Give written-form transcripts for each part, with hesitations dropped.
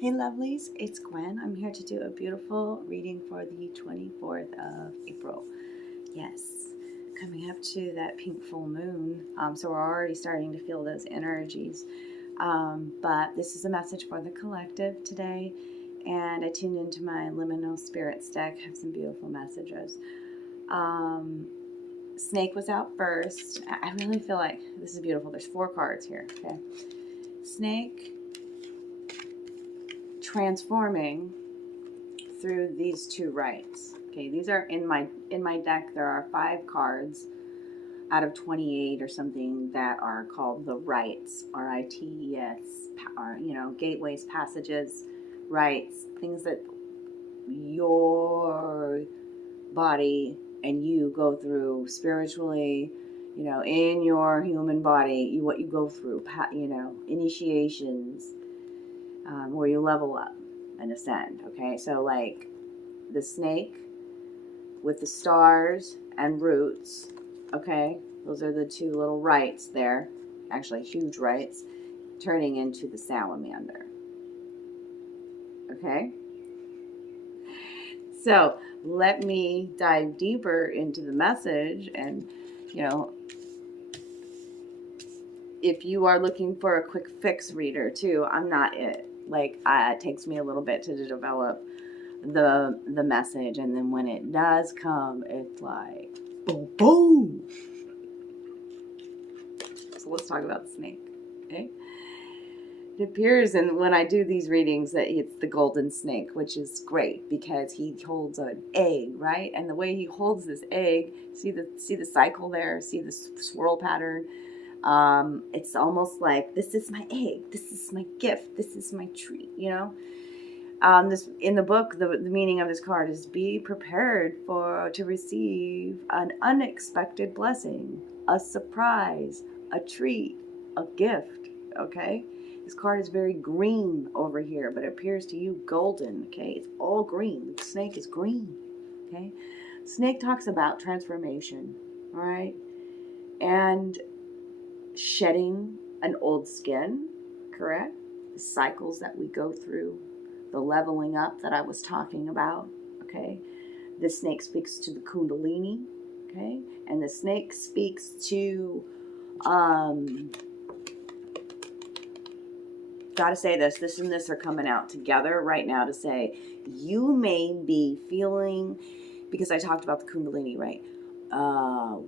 Hey lovelies, it's Gwen. I'm here to do a beautiful reading for the 24th of April. Yes, coming up to that pink full moon. So we're already starting to feel those energies. But this is a message for the collective today. And I tuned into my Liminal Spirits deck. Have some beautiful messages. Snake was out first. I really feel like this is beautiful. There's 4 cards here. Okay, Snake transforming through these 2 rites. Okay, these are in my deck. There are 5 cards out of 28 or something that are called the rites, R-I-T-E-S, or gateways, passages, rites, things that your body and you go through spiritually, in your human body, what you go through, initiations, where you level up and ascend. Okay, so like the snake with the stars and roots. Okay, those are the 2 little rites there, actually huge rites, turning into the salamander. Okay, so let me dive deeper into the message. And if you are looking for a quick fix reader too, I'm not it. Like, it takes me a little bit to develop the message, and then when it does come, it's like boom, boom. So let's talk about the snake. Okay, it appears, and when I do these readings, that it's the golden snake, which is great because he holds an egg, right? And the way he holds this egg, see the cycle there, see the swirl pattern. It's almost like, this is my egg, this is my gift, this is my treat, This in the book, the meaning of this card is be prepared to receive an unexpected blessing, a surprise, a treat, a gift. Okay, this card is very green over here, but it appears to you golden. Okay, it's all green. The snake is green. Okay, snake talks about transformation. All right, and shedding an old skin, correct? The cycles that we go through, the leveling up that I was talking about, okay? The snake speaks to the kundalini, okay? And the snake speaks to, gotta say this and this are coming out together right now to say, you may be feeling, because I talked about the kundalini, right?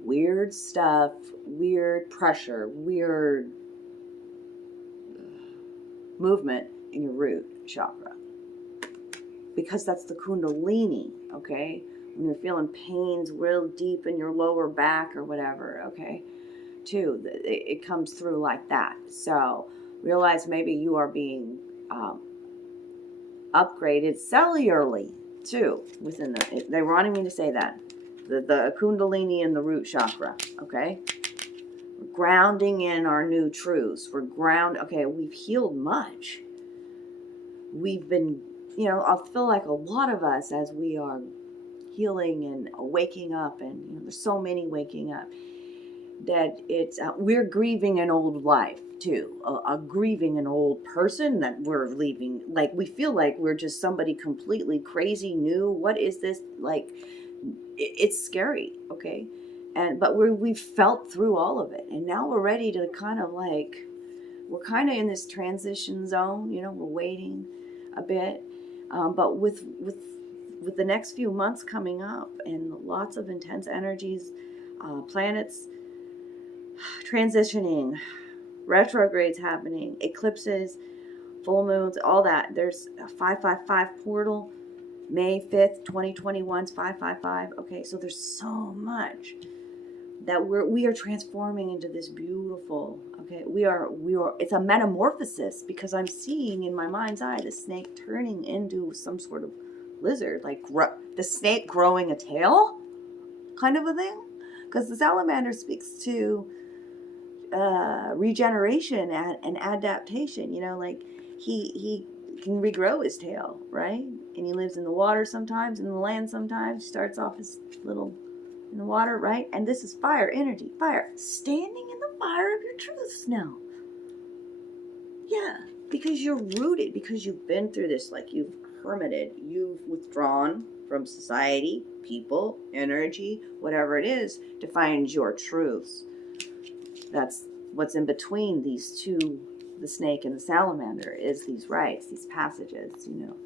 Weird stuff, weird pressure, weird movement in your root chakra, because that's the kundalini. Okay, when you're feeling pains real deep in your lower back or whatever, okay, too, it comes through like that. So realize maybe you are being upgraded cellularly too within they're wanting me to say that the kundalini and the root chakra. Okay, we're grounding in our new truths. Okay, we've healed much. We've been, I feel like a lot of us, as we are healing and waking up, and there's so many waking up, that it's we're grieving an old life too, grieving an old person that we're leaving. Like, we feel like we're just somebody completely crazy new. What is this? Like, it's scary. Okay, but we've felt through all of it, and now we're ready to we're kind of in this transition zone. We're waiting a bit, but with the next few months coming up, and lots of intense energies, planets transitioning, retrogrades happening, eclipses, full moons, all that. There's a 555 portal, May 5th, 2021's 555. Okay, so there's so much that we are transforming into this beautiful. Okay, we are. It's a metamorphosis, because I'm seeing in my mind's eye the snake turning into some sort of lizard, like the snake growing a tail, kind of a thing. Because the salamander speaks to regeneration and adaptation. Like he can regrow his tail, right? And he lives in the water sometimes, in the land sometimes. He starts off as little in the water, right? And this is fire energy, standing in the fire of your truths now. Yeah, Because you're rooted, because you've been through this, like you've hermited, you've withdrawn from society, people, energy, whatever it is, to find your truths. That's what's in between these two, the snake and the salamander, is these rites, these passages, you know.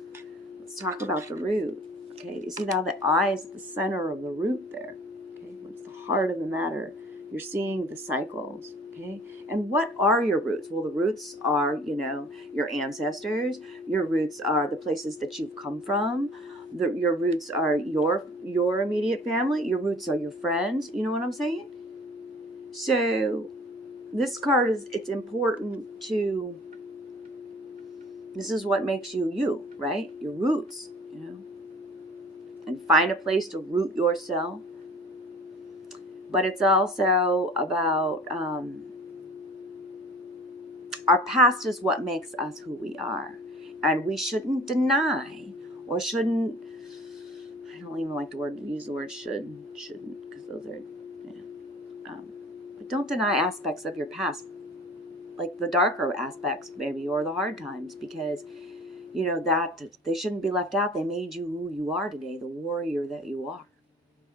Let's talk about the root. Okay, you see now the eye is at the center of the root there. Okay, what's the heart of the matter? You're seeing the cycles. Okay, and what are your roots? Well, the roots are, you know, your ancestors. Your roots are the places that you've come from. Your roots are your immediate family. Your roots are your friends. You know what I'm saying? So this card is, it's important to, this is what makes you you, right? Your roots, you know. And find a place to root yourself. But it's also about our past is what makes us who we are. And we shouldn't deny or shouldn't, I don't even like to use the word shouldn't, because those are, yeah. But don't deny aspects of your past, like the darker aspects maybe, or the hard times, because, you know, that they shouldn't be left out. They made you who you are today, the warrior that you are.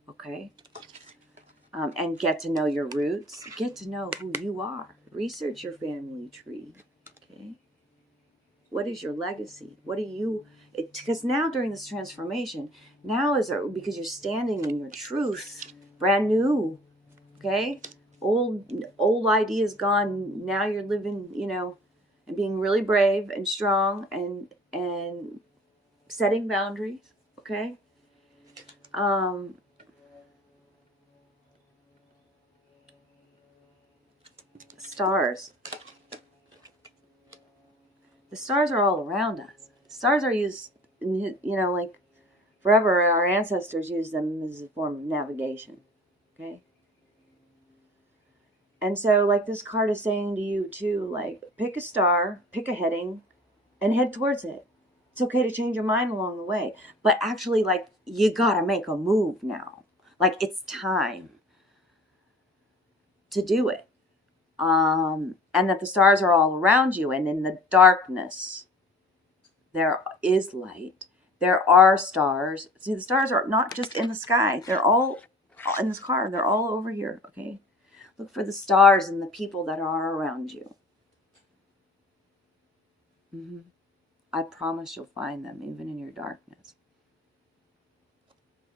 Okay? And get to know your roots. Get to know who you are. Research your family tree. Okay? What is your legacy? What do you... Because now during this transformation, now is because you're standing in your truth, brand new. Okay? Old ideas gone. Now you're living, you know, and being really brave and strong and setting boundaries. Okay? Stars. The stars are all around us. Stars are used, you know, like forever. Our ancestors used them as a form of navigation. Okay? And so, like, this card is saying to you, too, like, pick a star, pick a heading, and head towards it. It's okay to change your mind along the way. But actually, like, you gotta make a move now. Like, it's time to do it. And that the stars are all around you. And in the darkness, there is light. There are stars. See, the stars are not just in the sky. They're all in this card. They're all over here, okay? Look for the stars and the people that are around you. Mm-hmm. I promise you'll find them, even in your darkness.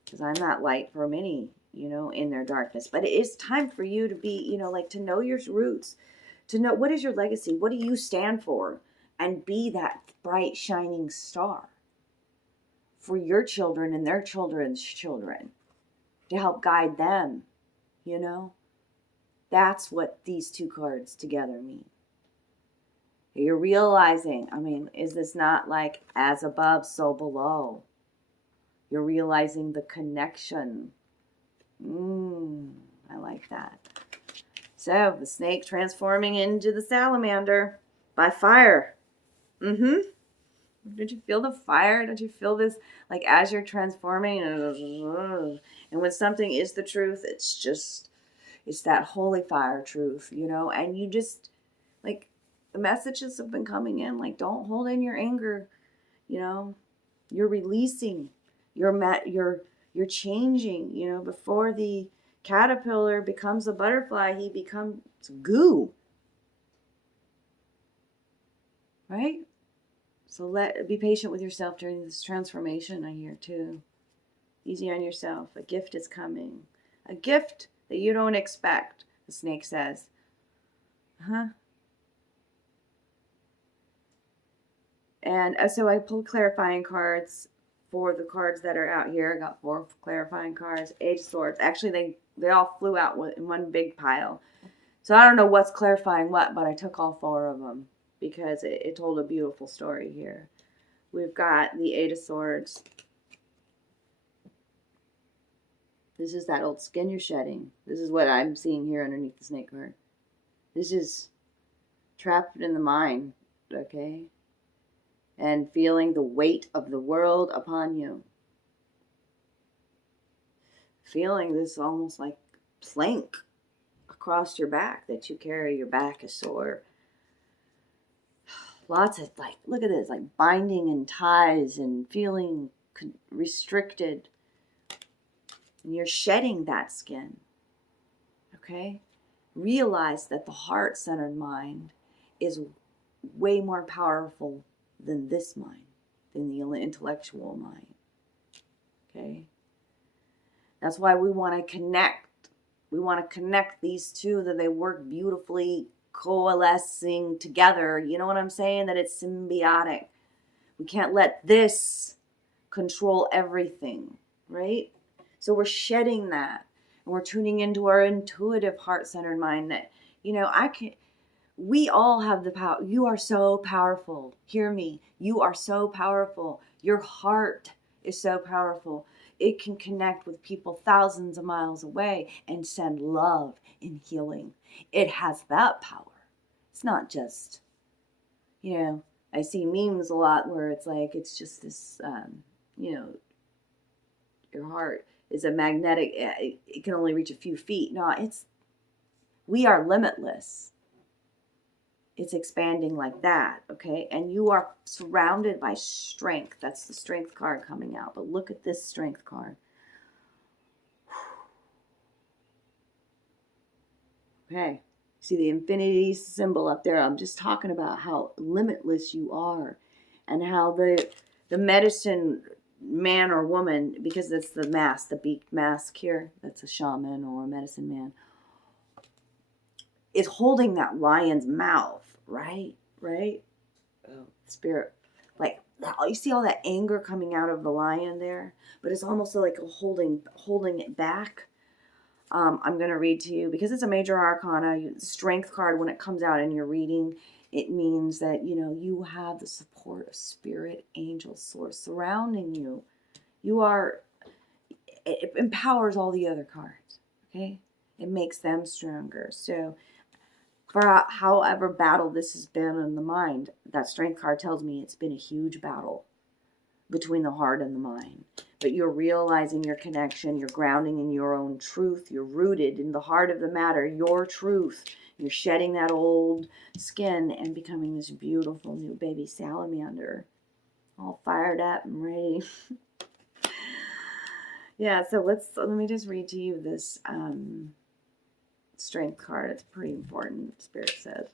Because I'm that light for many, you know, in their darkness. But it is time for you to be, you know, like, to know your roots. To know what is your legacy. What do you stand for? And be that bright, shining star for your children and their children's children. To help guide them, you know. That's what these two cards together mean. You're realizing, I mean, is this not like as above, so below? You're realizing the connection. I like that. So, the snake transforming into the salamander by fire. Did you feel the fire? Did you feel this, like, as you're transforming? And when something is the truth, it's that holy fire truth, you know? And you just, like, the messages have been coming in, like, don't hold in your anger, you know? You're releasing, you're changing, you know? Before the caterpillar becomes a butterfly, he becomes goo. Right? So be patient with yourself during this transformation, I hear, too. Easy on yourself. A gift is coming. A gift that you don't expect, the snake says. And so I pulled clarifying cards for the cards that are out here. I got 4 clarifying cards. Age of Swords. Actually, they all flew out in one big pile. So I don't know what's clarifying what, but I took all 4 of them because it told a beautiful story here. We've got the 8 of Swords. This is that old skin you're shedding. This is what I'm seeing here underneath the snake card. This is trapped in the mind, okay? And feeling the weight of the world upon you. Feeling this almost like plank across your back that you carry. Your back is sore. Lots of, like, look at this, like binding and ties and feeling restricted. And you're shedding that skin. Okay? Realize that the heart-centered mind is way more powerful than this mind, than the intellectual mind. Okay? That's why we want to connect. We want to connect these two, that they work beautifully, coalescing together. You know what I'm saying? That it's symbiotic. We can't let this control everything, right? So we're shedding that, and we're tuning into our intuitive heart-centered mind that, we all have the power. You are so powerful. Hear me. You are so powerful. Your heart is so powerful. It can connect with people thousands of miles away and send love and healing. It has that power. It's not just, I see memes a lot where it's like, it's just this, your heart is a magnetic, it can only reach a few feet. No, we are limitless. It's expanding like that, okay? And you are surrounded by strength. That's the strength card coming out. But look at this strength card. Okay. See the infinity symbol up there? I'm just talking about how limitless you are, and how the medicine man or woman, because it's the mask, the beaked mask here, that's a shaman or a medicine man, is holding that lion's mouth. Right? Oh, spirit. Like, you see all that anger coming out of the lion there? But it's almost like a holding it back. I'm going to read to you, because it's a major arcana. Strength card, when it comes out in your reading, it means that, you have the support of spirit, angel, source surrounding you. It empowers all the other cards. Okay? It makes them stronger. So, for however battle this has been in the mind, that strength card tells me it's been a huge battle between the heart and the mind. But you're realizing your connection, you're grounding in your own truth, you're rooted in the heart of the matter, your truth. You're shedding that old skin and becoming this beautiful new baby salamander, all fired up and ready. Yeah, so let me just read to you this strength card. It's pretty important, Spirit says.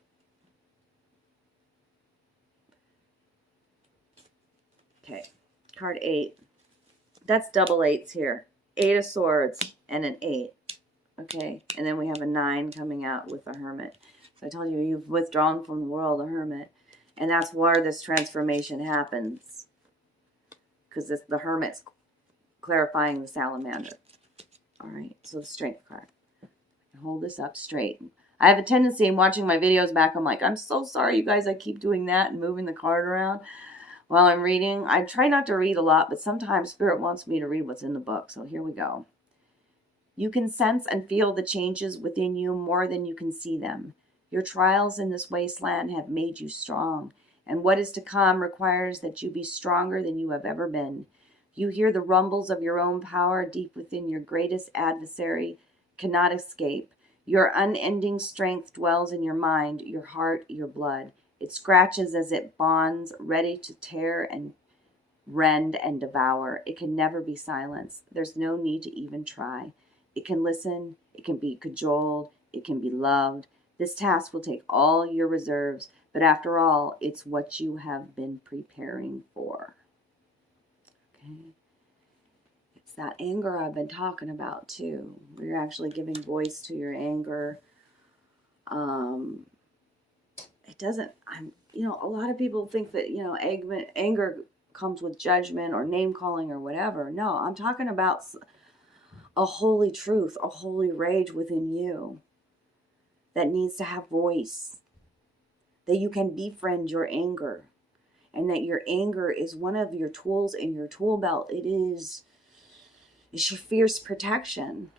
Okay, card 8. That's double 8s here. 8 of swords and an 8. Okay, and then we have a 9 coming out with the Hermit. So I told you, you've withdrawn from the world, the Hermit. And that's where this transformation happens. Because the Hermit's clarifying the Salamander. All right, so the strength card. Hold this up straight. I have a tendency in watching my videos back, I'm like, I'm so sorry, you guys, I keep doing that and moving the card around while I'm reading. I try not to read a lot, but sometimes Spirit wants me to read what's in the book. So here we go. You can sense and feel the changes within you more than you can see them. Your trials in this wasteland have made you strong, and what is to come requires that you be stronger than you have ever been. You hear the rumbles of your own power deep within your greatest adversary cannot escape. Your unending strength dwells in your mind, your heart, your blood. It scratches as it bonds, ready to tear and rend and devour. It can never be silenced. There's no need to even try. It can listen, it can be cajoled, it can be loved. This task will take all your reserves, but after all, it's what you have been preparing for. Okay? It's that anger I've been talking about too, where you're actually giving voice to your anger. It doesn't, a lot of people think that, anger comes with judgment or name calling or whatever. No, I'm talking about a holy truth, a holy rage within you that needs to have voice, that you can befriend your anger, and that your anger is one of your tools in your tool belt. It's your fierce protection,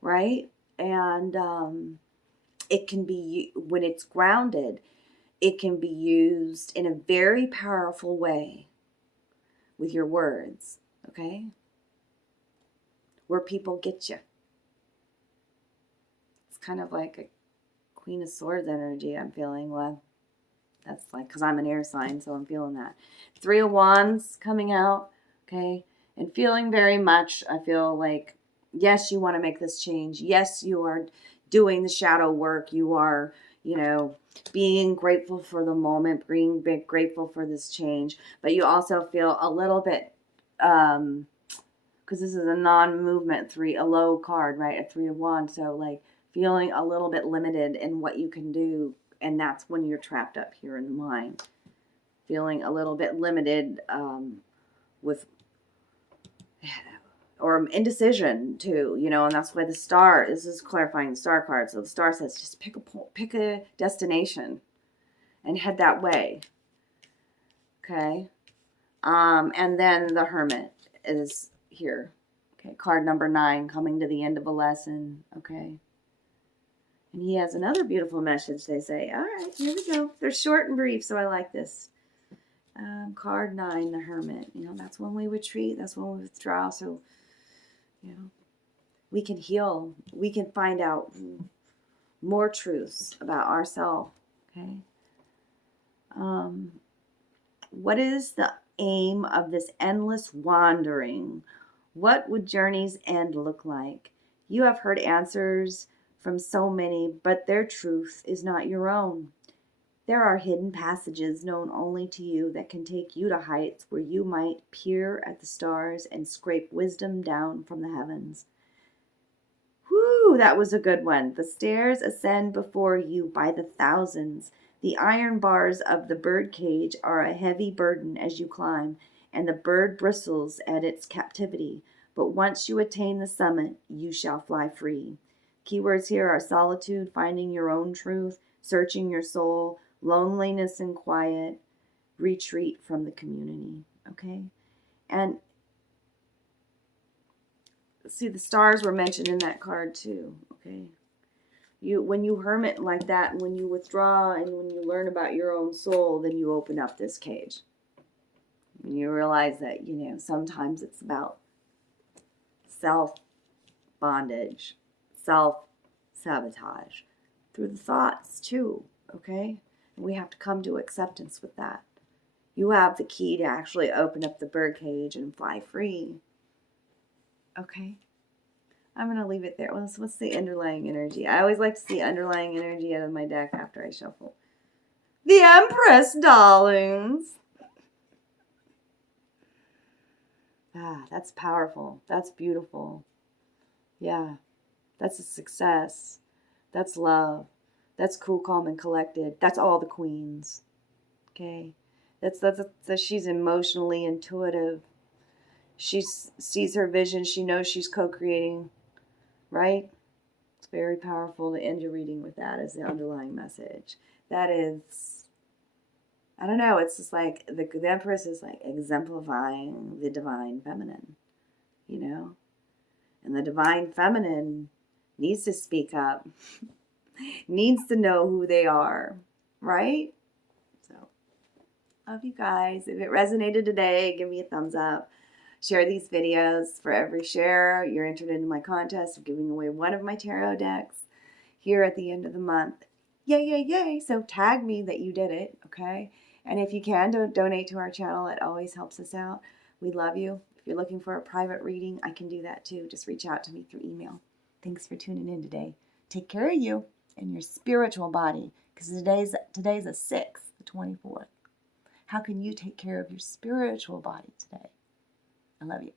right? And it can be, when it's grounded, it can be used in a very powerful way with your words, okay? Where people get you. It's kind of like a Queen of Swords energy I'm feeling with. That's like, because I'm an air sign, so I'm feeling that. 3 of Wands coming out, okay? And feeling very much, I feel like, yes, you want to make this change. Yes, you are doing the shadow work. You are, you know, being grateful for the moment, being grateful for this change. But you also feel a little bit, because this is a non-movement 3, a low card, right? A 3 of Wands. So like feeling a little bit limited in what you can do. And that's when you're trapped up here in the mind. Feeling a little bit limited with, or indecision too, you know, and that's why the star, this is clarifying the star card. So the star says, just pick a destination and head that way. Okay. And then the Hermit is here. Okay. Card number 9, coming to the end of a lesson. Okay. And he has another beautiful message. They say, all right, here we go. They're short and brief, so I like this. Card 9, the Hermit. You know, that's when we retreat. That's when we withdraw. So, you know, we can heal. We can find out more truths about ourselves. Okay. What is the aim of this endless wandering? What would journey's end look like? You have heard answers from so many, but their truth is not your own. There are hidden passages known only to you that can take you to heights where you might peer at the stars and scrape wisdom down from the heavens. Whew, that was a good one. The stairs ascend before you by the thousands. The iron bars of the bird cage are a heavy burden as you climb, and the bird bristles at its captivity. But once you attain the summit, you shall fly free. Keywords here are solitude, finding your own truth, searching your soul, loneliness and quiet, retreat from the community. Okay? And see, the stars were mentioned in that card too. Okay? When you hermit like that, when you withdraw and when you learn about your own soul, then you open up this cage. And you realize that, you know, sometimes it's about self-bondage, self-sabotage through the thoughts too, okay? And we have to come to acceptance with that. You have the key to actually open up the birdcage and fly free. Okay? I'm going to leave it there. What's the underlying energy? I always like to see underlying energy out of my deck after I shuffle. The Empress, darlings. Ah, that's powerful. That's beautiful. Yeah, that's a success. That's love. That's cool, calm, and collected. That's all the queens. Okay? That's she's emotionally intuitive. She sees her vision. She knows she's co-creating. Right? It's very powerful to end your reading with that as the underlying message. That is, I don't know, it's just like the Empress is like exemplifying the divine feminine, you know? And the divine feminine needs to speak up, needs to know who they are, right? So, love you guys. If it resonated today, give me a thumbs up. Share these videos. For every share, you're entered into my contest of giving away one of my tarot decks here at the end of the month. Yay, yay, yay. So tag me that you did it, okay? And if you can, donate to our channel. It always helps us out. We love you. If you're looking for a private reading, I can do that too. Just reach out to me through email. Thanks for tuning in today. Take care of you and your spiritual body, because today's the 6th, the 24th. How can you take care of your spiritual body today? I love you.